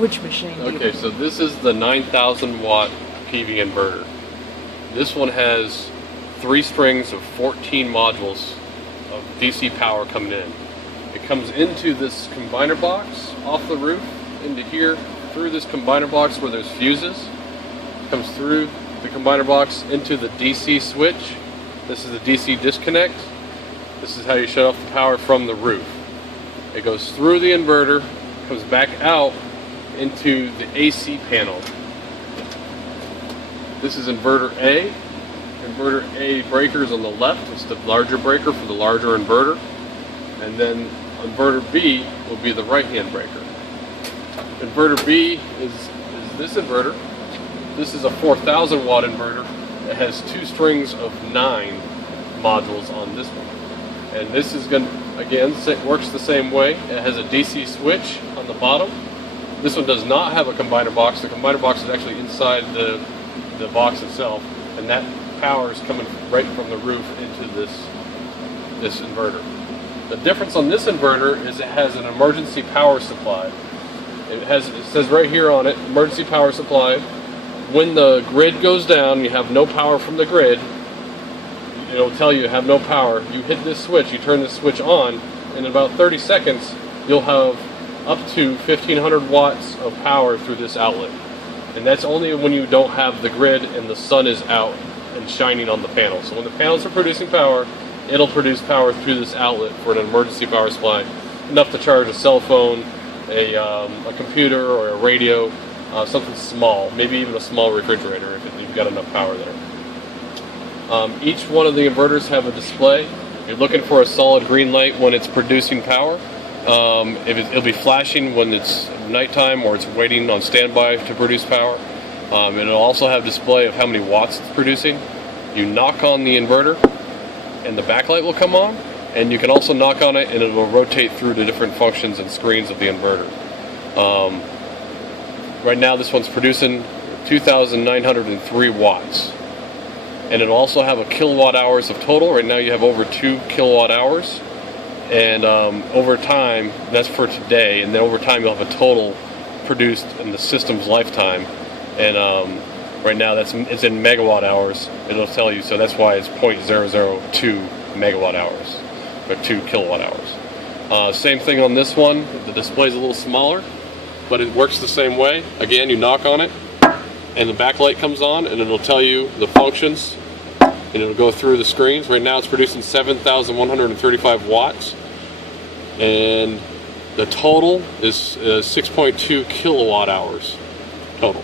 Which machine? Okay, so this is the 9,000 watt PV inverter. This one has 3 strings of 14 modules of DC power coming in. It comes into this combiner box off the roof, into here, through this combiner box where there's fuses. Comes through the combiner box into the DC switch. This is the DC disconnect. This is how you shut off the power from the roof. It goes through the inverter, comes back out into the AC panel. This is inverter A. Inverter A breaker is on the left. It's the larger breaker for the larger inverter. And then inverter B will be the right-hand breaker. Inverter B is this inverter. This is a 4,000 watt inverter. It has 2 strings of 9 modules on this one. And this is going to, again, works the same way. It has a DC switch on the bottom. This one does not have a combiner box. The combiner box is actually inside the box itself, and that power is coming right from the roof into this inverter. The difference on this inverter is it has an emergency power supply. It says right here on it, emergency power supply. When the grid goes down, you have no power from the grid, it'll tell you have no power. You hit this switch, you turn this switch on, and in about 30 seconds, you'll have up to 1,500 watts of power through this outlet. And that's only when you don't have the grid and the sun is out and shining on the panels. So when the panels are producing power, it'll produce power through this outlet for an emergency power supply, enough to charge a cell phone, a computer, or a radio, something small, maybe even a small refrigerator if you've got enough power there. Each one of the inverters have a display. If you're looking for a solid green light when it's producing power, it'll be flashing when it's nighttime or it's waiting on standby to produce power. And it'll also have display of how many watts it's producing. You knock on the inverter and the backlight will come on, and you can also knock on it and it will rotate through the different functions and screens of the inverter. Right now this one's producing 2,903 watts. And it'll also have a kilowatt hours of total. Right now you have over 2 kilowatt hours. And over time, that's for today, and then over time you'll have a total produced in the system's lifetime. And right now it's in megawatt hours, it'll tell you, so that's why it's 0.002 megawatt hours, or 2 kilowatt hours. Same thing on this one, the display's a little smaller, but it works the same way. Again, you knock on it, and the backlight comes on, and it'll tell you the functions, and it'll go through the screens. Right now it's producing 7,135 watts, and the total is 6.2 kilowatt hours total.